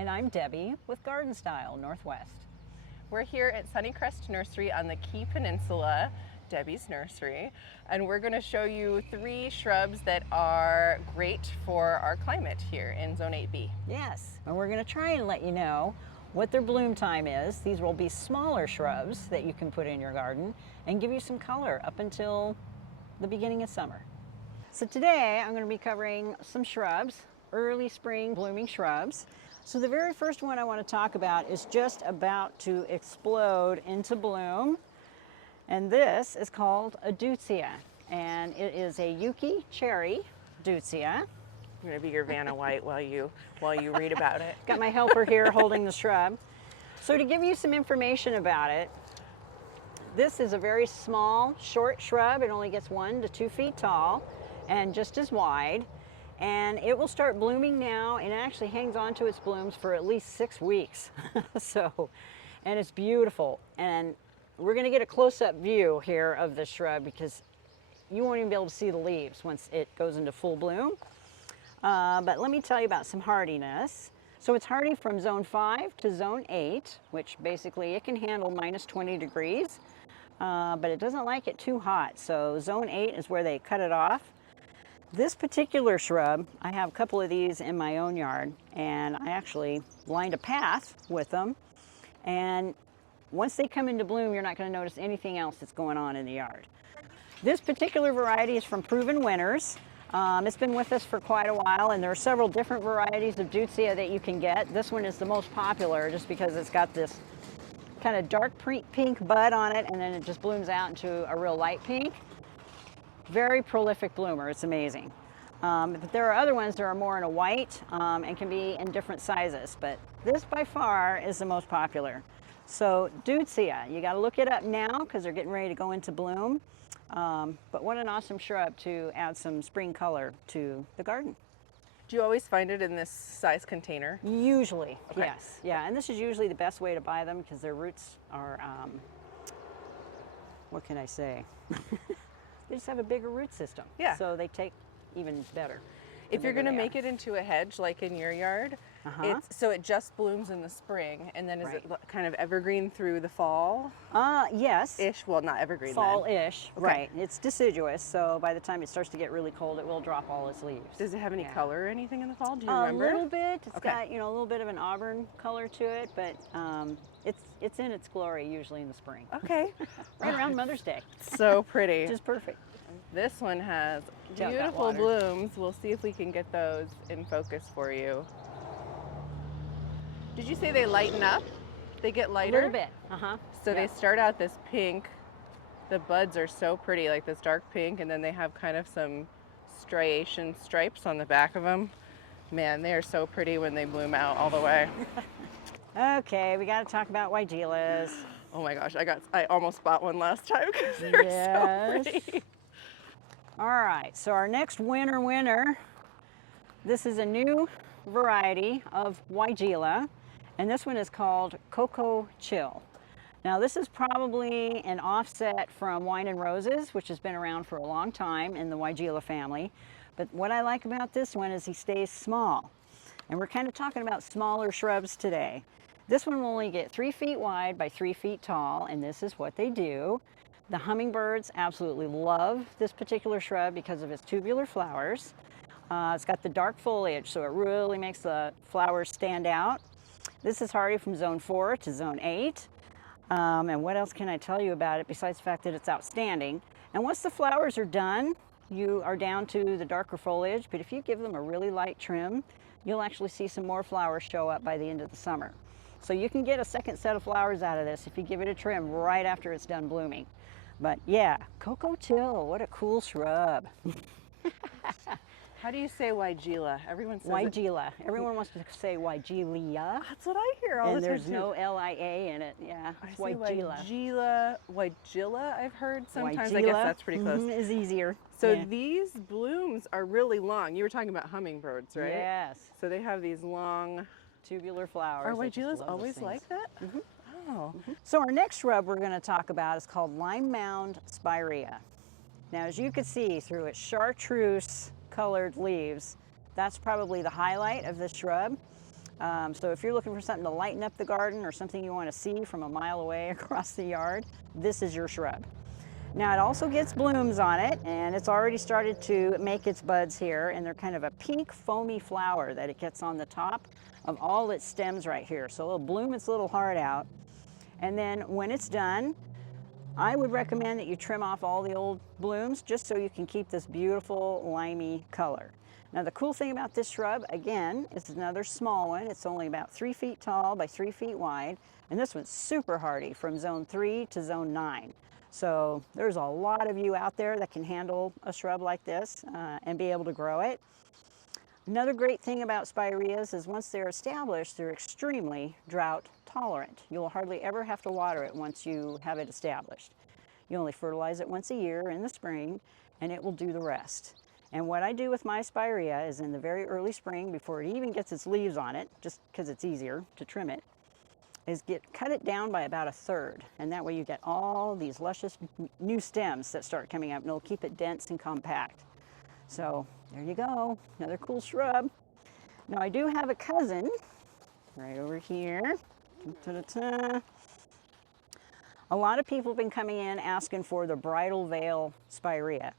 And I'm Debbie with Garden Style Northwest. We're here at Sunnycrest Nursery on the Key Peninsula, Debbie's Nursery, and we're going to show you 3 shrubs that are great for our climate here in Zone 8B. Yes, and we're going to try and let you know what their bloom time is. These will be smaller shrubs that you can put in your garden and give you some color up until the beginning of summer. So today I'm going to be covering some shrubs, early spring blooming shrubs. So the very first one I want to talk about is just about to explode into bloom, and this is called a Deutzia, and it is a Yuki cherry Deutzia. I'm going to be your Vanna White while you read about it. Got my helper here holding the shrub. So to give you some information about it, this is a very small, short shrub. It only gets 1 to 2 feet tall and just as wide. And it will start blooming now, and it actually hangs on to its blooms for at least 6 weeks. And it's beautiful. And we're going to get a close-up view here of the shrub because you won't even be able to see the leaves once it goes into full bloom. But let me tell you about some hardiness. So it's hardy from zone 5 to zone 8, which basically it can handle minus 20 degrees, but it doesn't like it too hot. So zone 8 is where they cut it off. This particular shrub, I have a couple of these in my own yard, and I actually lined a path with them. And once they come into bloom, you're not going to notice anything else that's going on in the yard. This particular variety is from Proven Winners. It's been with us for quite a while, and there are several different varieties of Deutzia that you can get. This one is the most popular just because it's got this kind of dark pink bud on it, and then it just blooms out into a real light pink. Very prolific bloomer, it's amazing. But there are other ones that are more in a white and can be in different sizes, but this by far is the most popular. So Deutzia, you got to look it up now because they're getting ready to go into bloom. But what an awesome shrub to add some spring color to the garden. Do you always find it in this size container? Usually, okay. Yes. Yeah, and this is usually the best way to buy them because their roots are, what can I say? They just have a bigger root system. Yeah. So they take even better. If you're going to make it into a hedge like in your yard, so it just blooms in the spring, and then is it kind of evergreen through the fall? Yes. Ish, well, not evergreen. Fall-ish, right. It's deciduous, so by the time it starts to get really cold, it will drop all its leaves. Does it have any color or anything in the fall? Do you remember? A little bit. It's got, a little bit of an auburn color to it, but it's in its glory usually in the spring. Okay. Right around Mother's Day. So pretty. Just perfect. This one has beautiful blooms. We'll see if we can get those in focus for you. Did you say they lighten up? They get lighter? A little bit. So they start out this pink. The buds are so pretty, like this dark pink, and then they have kind of some striation stripes on the back of them. Man, they are so pretty when they bloom out all the way. Okay, we got to talk about Weigelas. Oh my gosh, I almost bought one last time because they're so pretty. All right, so our next winner, this is a new variety of Weigela, and this one is called Coco Chill. Now this is probably an offset from Wine and Roses, which has been around for a long time in the Weigela family. But what I like about this one is he stays small. And we're kind of talking about smaller shrubs today. This one will only get 3 feet wide by 3 feet tall, and this is what they do. The hummingbirds absolutely love this particular shrub because of its tubular flowers. It's got the dark foliage, so it really makes the flowers stand out. This is hardy from zone 4 to zone 8. And what else can I tell you about it besides the fact that it's outstanding? And once the flowers are done, you are down to the darker foliage, but if you give them a really light trim, you'll actually see some more flowers show up by the end of the summer. So you can get a second set of flowers out of this if you give it a trim right after it's done blooming. But yeah, Coco Chill, what a cool shrub. How do you say Weigela? Everyone says Weigela. Everyone wants to say Weigelia. That's what I hear all the time. And there's no L-I-A in it. Yeah, it's Weigela. Weigela, I've heard sometimes. Weigela. I guess that's pretty close. Is easier. So these blooms are really long. You were talking about hummingbirds, right? Yes. So they have these long tubular flowers. Are Weigelas always like that? Oh. So our next shrub we're going to talk about is called Lime Mound Spirea. Now, as you can see through its chartreuse colored leaves, that's probably the highlight of this shrub. So if you're looking for something to lighten up the garden or something you want to see from a mile away across the yard, this is your shrub. Now it also gets blooms on it, and it's already started to make its buds here, and they're kind of a pink foamy flower that it gets on the top of all its stems right here. So it'll bloom its little heart out, and then when it's done, I would recommend that you trim off all the old blooms just so you can keep this beautiful limey color. Now the cool thing about this shrub, again, it's another small one. It's only about 3 feet tall by 3 feet wide, and this one's super hardy from zone 3 to zone 9. So there's a lot of you out there that can handle a shrub like this and be able to grow it. Another great thing about spireas is once they're established, they're extremely drought tolerant. You'll hardly ever have to water it once you have it established. You only fertilize it once a year in the spring, and it will do the rest. And what I do with my spirea is in the very early spring, before it even gets its leaves on it, just because it's easier to trim it, is cut it down by about 1/3, and that way you get all these luscious new stems that start coming up, and it'll keep it dense and compact. So there you go, another cool shrub. Now I do have a cousin right over here. Ta-da-ta. A lot of people have been coming in asking for the bridal veil spirea.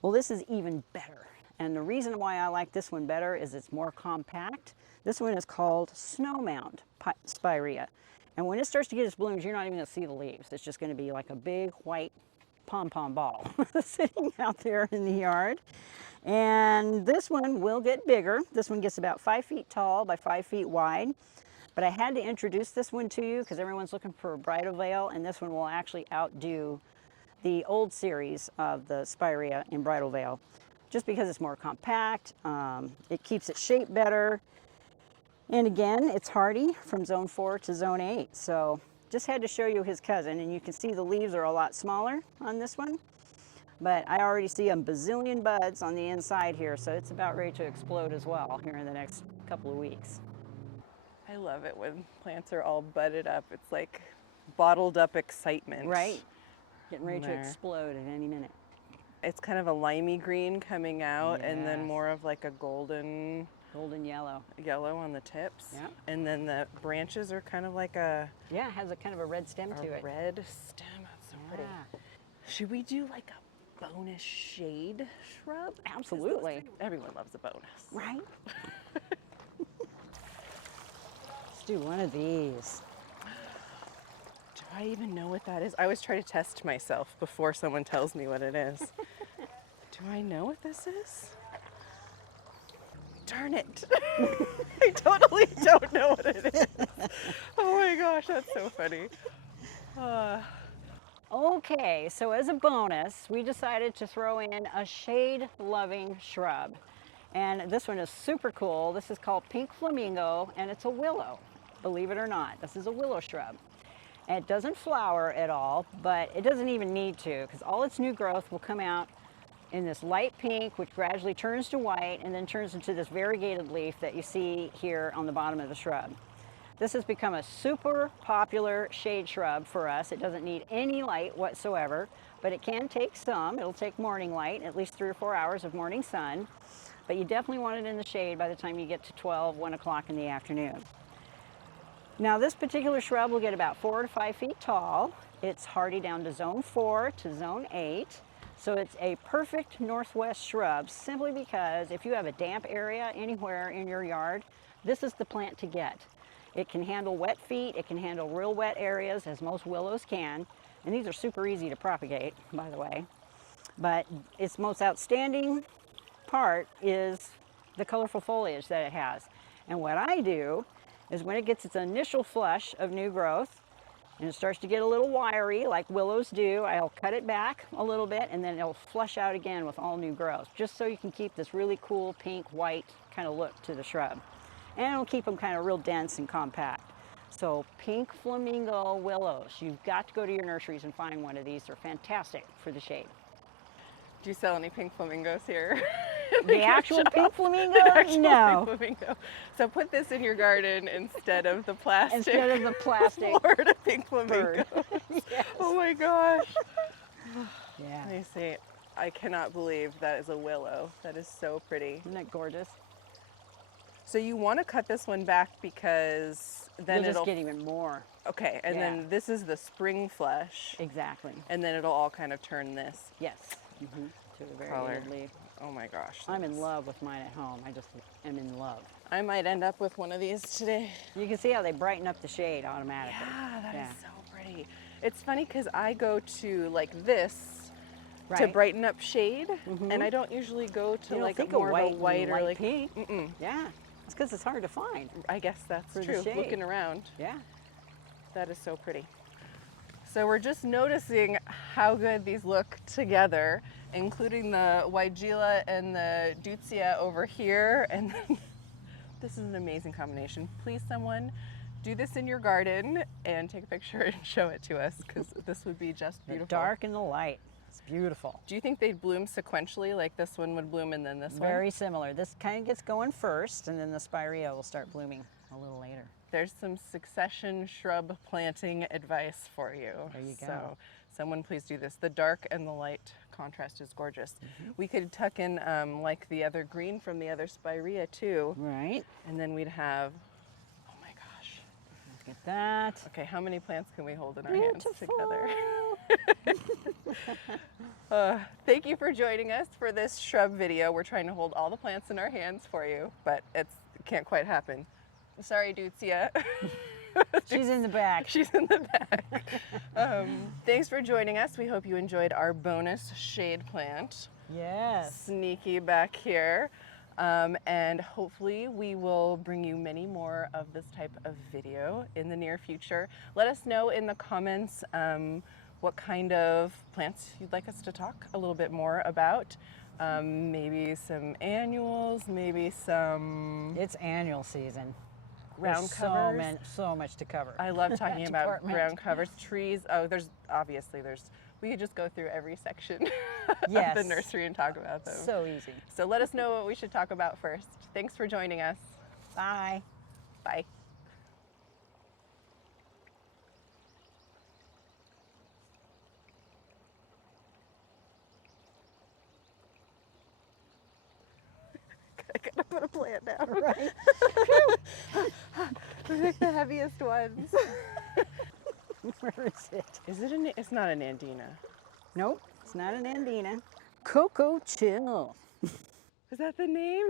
Well, this is even better, and the reason why I like this one better is it's more compact. This one is called Snow Mound Spirea. And when it starts to get its blooms, you're not even going to see the leaves. It's just going to be like a big white pom-pom ball sitting out there in the yard. And this one will get bigger. This one gets about 5 feet tall by 5 feet wide. But I had to introduce this one to you because everyone's looking for a bridal veil, and this one will actually outdo the old series of the Spirea in bridal veil, just because it's more compact. It keeps its shape better. And again, it's hardy from zone 4 to zone 8. So just had to show you his cousin, and you can see the leaves are a lot smaller on this one. But I already see a bazillion buds on the inside here, so it's about ready to explode as well here in the next couple of weeks. I love it when plants are all budded up. It's like bottled up excitement. Right? Getting ready to explode at any minute. It's kind of a limey green coming out, and then Yes. more of like a golden yellow. Yellow on the tips. Yeah. And then the branches are kind of like a Yeah, it has a kind of a red stem to it. red stem. That's so pretty. Should we do like a bonus shade shrub? Absolutely. Everyone loves a bonus. Right? Let's do one of these. Do I even know what that is? I always try to test myself before someone tells me what it is. Do I know what this is? Darn it. I totally don't know what it is. Oh my gosh, that's so funny. Okay, so as a bonus, we decided to throw in a shade-loving shrub. And this one is super cool. This is called Pink Flamingo, and it's a willow. Believe it or not, this is a willow shrub. And it doesn't flower at all, but it doesn't even need to, because all its new growth will come out in this light pink, which gradually turns to white and then turns into this variegated leaf that you see here on the bottom of the shrub. This has become a super popular shade shrub for us. It doesn't need any light whatsoever, but it can take some. It'll take morning light, at least 3 or 4 hours of morning sun, but you definitely want it in the shade by the time you get to 12, 1 o'clock in the afternoon. Now this particular shrub will get about 4 to 5 feet tall. It's hardy down to zone 4 to zone 8. So it's a perfect northwest shrub simply because if you have a damp area anywhere in your yard, this is the plant to get. It can handle wet feet, it can handle real wet areas, as most willows can. And these are super easy to propagate, by the way. But its most outstanding part is the colorful foliage that it has. And what I do is when it gets its initial flush of new growth, and it starts to get a little wiry like willows do, I'll cut it back a little bit and then it'll flush out again with all new growth, just so you can keep this really cool pink white kind of look to the shrub. And it'll keep them kind of real dense and compact. So Pink Flamingo willows, you've got to go to your nurseries and find one of these. They're fantastic for the shade. Do you sell any pink flamingos here? The actual pink flamingo? No. Pink flamingo. So put this in your garden instead of the plastic. Instead of the plastic Florida pink flamingo. Yes. Oh my gosh. Yeah. Let me see. I cannot believe that is a willow. That is so pretty. Isn't that gorgeous? So you want to cut this one back because then You'll it'll just get even more. okay, and Yeah. then this is the spring flush, Exactly. and then it'll all kind of turn this Yes. To a very color. good leaf. Oh my gosh. I'm in that's- love with mine at home. I just am in love. I might end up with one of these today. You can see how they brighten up the shade automatically. Yeah, that is so pretty. It's funny because I go to like this to Right. brighten up shade, and I don't usually go to You don't like think more of of a white and white or light like. pink. Mm-mm. Yeah. It's because it's hard to find. I guess that's For the true. shade. Looking around, Yeah. that is so pretty. So we're just noticing how good these look together, including the Weigela and the Deutzia over here, and then this is an amazing combination. Please, someone, do this in your garden and take a picture and show it to us because this would be just The beautiful. dark and the light. It's beautiful. Do you think they'd bloom sequentially, like this one would bloom and then this one? Very similar. This kind of gets going first, and then the Spirea will start blooming a little later. There's some succession shrub planting advice for you. There you go. So someone please do this. The dark and the light contrast is gorgeous. We could tuck in like the other green from the other Spirea too, Right. and then we'd have, oh my gosh. Look at that. Okay, how many plants can we hold in our hands together? Beautiful. Thank you for joining us for this shrub video. We're trying to hold all the plants in our hands for you, but it can't quite happen. Sorry, Deutzia. She's in the back. She's in the back. Thanks for joining us. We hope you enjoyed our bonus shade plant. Yes. Sneaky back here. And hopefully we will bring you many more of this type of video in the near future. Let us know in the comments what kind of plants you'd like us to talk a little bit more about. Maybe some annuals, maybe some It's annual season. ground There's covers. So much to cover. I love talking about Department. ground covers, trees. Oh, there's we could just go through every section of Yes. the nursery and talk about them. So easy. So let us know what we should talk about first. Thanks for joining us. Bye. Bye. I gotta put a plant down. Right. They're like the heaviest ones. Where is it? Is it it's not an Andina. Nope. It's not an Andina. Coco Chill. Is that the name?